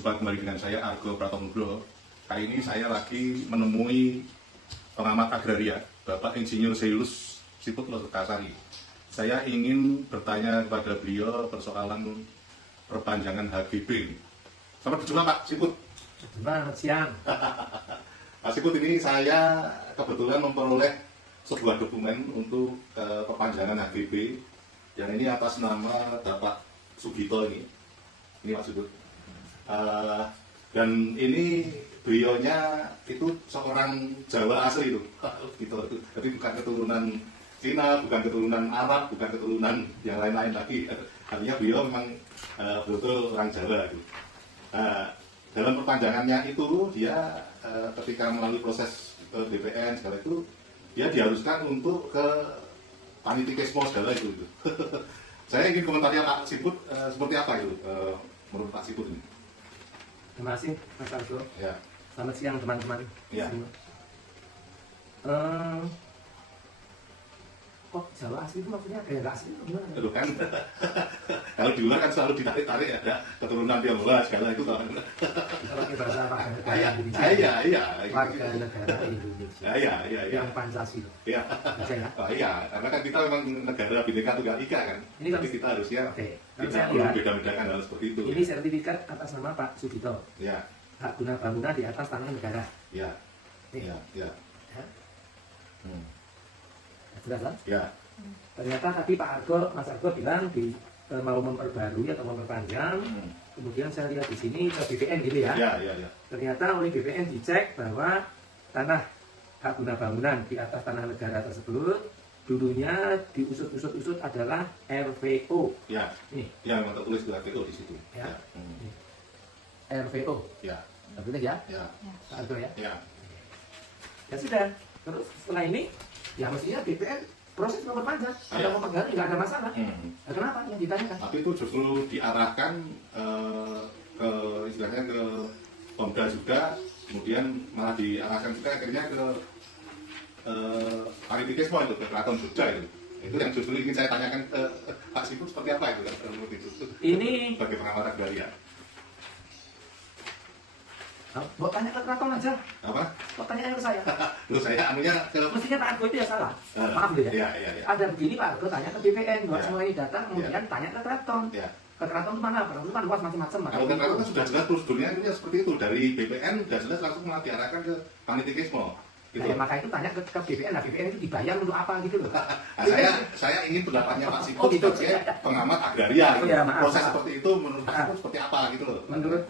Jumpa kembali dengan saya Argo Pratonudro. Kali ini saya lagi menemui pengamat agraria, Bapak Insinyur Zeylus Siput Lokasari. Saya ingin bertanya kepada beliau persoalan perpanjangan HGB. Selamat berjumpa Pak Siput. Selamat siang. Pak Siput, ini saya kebetulan memperoleh sebuah dokumen untuk perpanjangan HGB yang ini atas nama Bapak Sugito ini Pak Siput. Dan ini beliaunya itu seorang Jawa asli itu, gitu. Jadi bukan keturunan Cina, bukan keturunan Arab, bukan keturunan yang lain-lain lagi. Artinya beliau memang betul-betul orang Jawa gitu. Dalam perpanjangannya itu dia ketika melalui proses BPN segala itu dia diharuskan untuk ke Panitikesmo segala itu. Saya ingin komentarnya Pak Siput seperti apa itu menurut Pak Siput ini? Terima kasih Mas Argo. Ya. Selamat siang teman-teman. Ya. Kok Jawa asli itu maksudnya kayak nggak asli? Gimana? Aduh kan, kalau di luar kan selalu ditarik-tarik ada keturunan Tionghoa segala itu kan. Kalau kita bahasa warga negara Indonesia. Iya. Warga negara Indonesia. Iya. Yang Pancasila. Iya. Bisa ya? Iya, karena kan kita memang negara Bhinneka Tunggal Ika kan. Ini Jadi kita harusnya Oke. tidak perlu beda-bedakan hal seperti itu. Ini sertifikat atas nama Pak Sugito. Ya. Hak guna bangunan di atas tanah negara. Ya. Nih. Ya. Ya. Jelas kan? Ya. Ternyata tadi Pak Argo, Mas Argo bilang mau memperbarui atau memperpanjang. Kemudian saya lihat di sini ke BPN gitu ya. Ya. Ternyata oleh BPN dicek bahwa tanah hak guna bangunan di atas tanah negara tersebut dulunya diusut-usut adalah RVO. Ya. Nih. Ya, memang tertulis di RVO di situ. Ya. RVO. Ya. Tertulis ya? Ya. Pak Argo ya? Ya. Ya sudah. Terus setelah ini ya mestinya BPN proses memperpanjang atau Ya. memperbarui nggak ada masalah. Nah, kenapa yang ditanyakan? Tapi itu justru diarahkan ke istilahnya ke Pemda juga, kemudian malah diarahkan juga akhirnya ke Panitikesmo itu, ke Keraton Jogja itu. Itu yang justru ingin saya tanyakan ke Pak Siput seperti apa itu kan menurut itu. Ini Sebagai pengamat agraria. buat tanya ke keraton aja. Apa? Buat tanya ke saya. Terus saya anunya ke Mestinya Pak Argo itu ya salah. Maaf gitu ya. Iya. Ada begini Pak Argo tanya ke BPN, buat Ya. semua ini datang, kemudian tanya ke keraton. Ya. Ke keraton itu mana? Keraton itu kan luas macam-macam. Kalau ke Keraton kan sudah jelas prosedurnya itu ya seperti itu, dari BPN sudah jelas langsung malah diarahkan ke Panitikesmo. Gitu. Nah, ya, maka itu tanya ke BPN. Nah, BPN itu dibayar untuk apa gitu loh. Nah, saya ingin pendapatnya Pak Siput gitu. sebagai pengamat agraria. Oh, ya, maaf, Proses maaf. seperti itu menurut Pak Siput seperti apa gitu loh.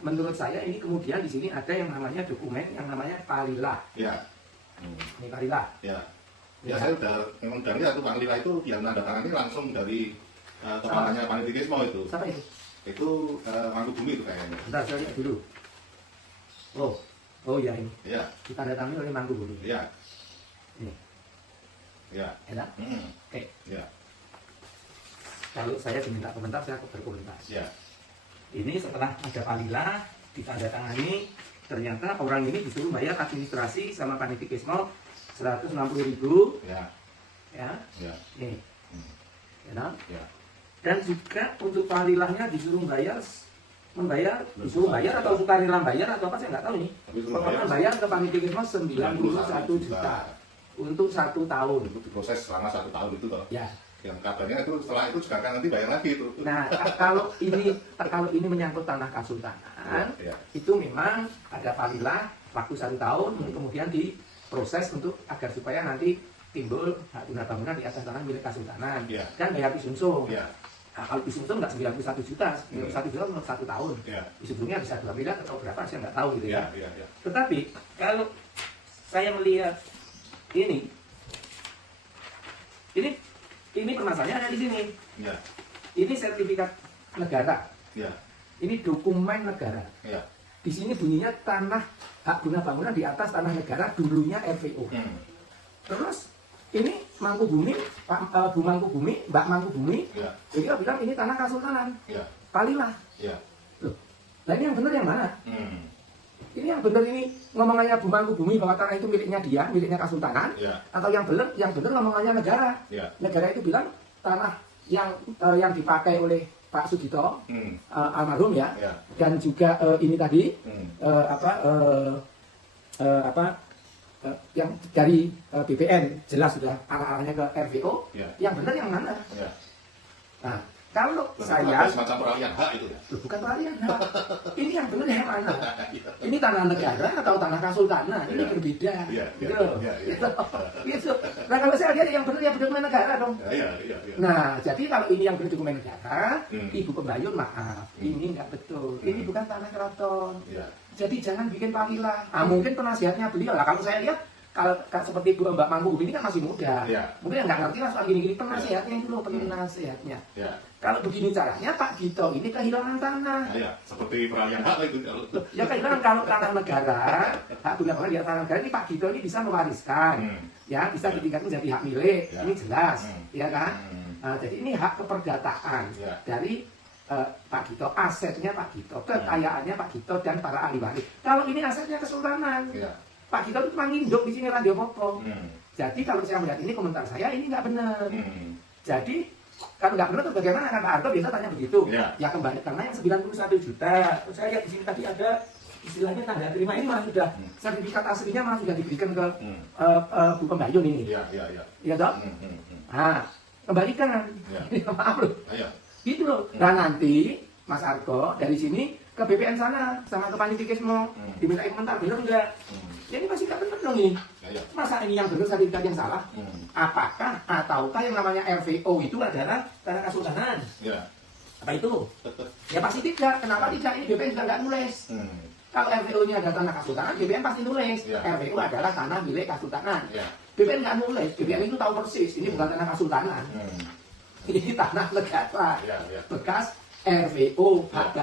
Menurut saya ini kemudian di sini ada yang namanya dokumen yang namanya Palila. Ya. Ini Palila. Ya. Ya, saya memang dari itu Palila itu yang tanda tangannya langsung dari kepalanya Panitikesmo itu. Siapa itu? Itu Mangkubumi itu kayaknya. Bentar, saya lihat dulu. Oh iya ini. Ya. Ditandatangani oleh Mangkubumi. Ya. Ini. Ya. Enak. Oke. Ya. Kalau saya diminta komentar, saya berkomentar. Ya. Ini setelah ada Palila ditandatangani, ternyata orang ini disuruh bayar administrasi sama Panitikesmo 160.000 Ya. ya. Ya. Nih. Ya. Ya. Dan juga untuk Palilahnya disuruh disuruh bayar atau sukarela bayar atau apa saya nggak tahu nih. Tapi itu Pokoknya bayar ke Panitikesmo 91 juta untuk 1 tahun. Itu diproses selama 1 tahun itu toh. Ya. Yang kabarnya itu setelah itu juga akan nanti bayar lagi itu. Nah, kalau ini menyangkut tanah Kasultanan, Ya. itu memang ada Palila waktu 1 tahun, kemudian diproses untuk agar supaya nanti timbul hak guna bangunan di atas tanah milik Kasultanan Ya. dan bayar pisungsung. Ya. Nah, kalau pisungsung nggak 91 juta, 91 juta untuk 1 tahun. Ya. Sebelumnya bisa 2 miliar atau berapa saya nggak tahu gitu ya. Ya. Tetapi kalau saya melihat ini permasalahannya ada di sini. Ya. Ini sertifikat negara. Ya. Ini dokumen negara. Ya. Di sini bunyinya tanah hak guna bangunan di atas tanah negara dulunya RVO. Terus ini Mangkubumi, Bu Mangkubumi, Mbak Mangkubumi, Ya. beliau bilang ini tanah Kasultanan, Ya. Palila. Ya. Loh, nah ini yang benar yang mana? Hmm. Ini yang benar ini ngomongannya Bu Mangkubumi bahwa tanah itu miliknya dia, miliknya Kasultanan, Ya. atau yang benar ngomongannya negara. Ya. Negara itu bilang tanah yang dipakai oleh Pak Sugito Hmm. almarhum ya, Ya. dan juga ini tadi Hmm. yang dari BPN jelas sudah arah-arahnya ke RVO, Ya. yang benar yang mana? Ya. Nah, kalau Berarti saya ada semacam peralihan hak itu ya. loh, bukan pelarian, nah, ini yang benar yang mana? Ini tanah negara atau tanah kesultanan? Ini Ya. berbeda. Ya, ya, Gitu. ya, ya. Gitu. Gitu. Nah, kalau saya lihat yang benar dokumen negara dong. Ya, ya, ya. Nah, jadi kalau ini yang benar dokumen negara, Hmm. Ibu Pembayun maaf, ini nggak betul. Ini bukan tanah keraton. Ya. Jadi jangan bikin panggilan. Mungkin penasihatnya beliau lah. Kalau saya lihat, kalau seperti Mbak Mangku ini kan masih muda. Ya. Mungkin nggak ngerti lah soal gini-gini. Penasihatnya itu loh, penasihatnya. Ya. Kalau begini caranya, Pak Gito ini kehilangan tanah. Ya, seperti peralihan hak itu kalau Loh, ya kehilangan kalau tanah negara, hak guna bangunan di tanah negara ini Pak Gito ini bisa mewariskan. Hmm. Ya, bisa ditingkatkan menjadi hak milik. Ya. Ini jelas, Hmm. ya kan? Hmm. Nah, jadi ini hak keperdataan Ya. dari Pak Gito, asetnya Pak Gito, kekayaannya Pak Gito dan para ahli waris. Kalau ini asetnya kesultanan, Ya. Pak Gito itu cuma nginduk di sini radio popo. Hmm. Jadi kalau saya melihat ini komentar saya ini nggak benar. Hmm. Jadi kalau nggak benar terus bagaimana? Kan Pak Harto biasa tanya begitu. Ya. Ya kembali karena yang 91 juta. Saya lihat di sini tadi ada istilahnya tanda terima ini malah sudah sertifikat aslinya malah sudah diberikan ke Bu Pembayun ini. Ya, ya, ya. Iya toh? Nah, kembalikan. Ya. Maaf loh. Ayo. Gitu loh. Nah nanti Mas Arko dari sini ke BPN sana sama ke Panitikismo diminta komentar benar enggak? Ya ini pasti nggak benar dong ini. Ayo. Masa ini yang benar sertifikat yang salah? Apakah ataukah yang namanya RVO itu adalah tanah kesultanan? Ya. Apa itu? Ya pasti tidak. Kenapa tidak? Ini BPN juga nggak nulis. Kalau RVO-nya adalah tanah kesultanan, BPN pasti nulis. Ya. RVO adalah tanah milik kesultanan. Ya. BPN nggak nulis. BPN itu tahu persis. Ini bukan tanah kesultanan. Ini tanah negara. Ya, ya. Bekas RVO. Ya.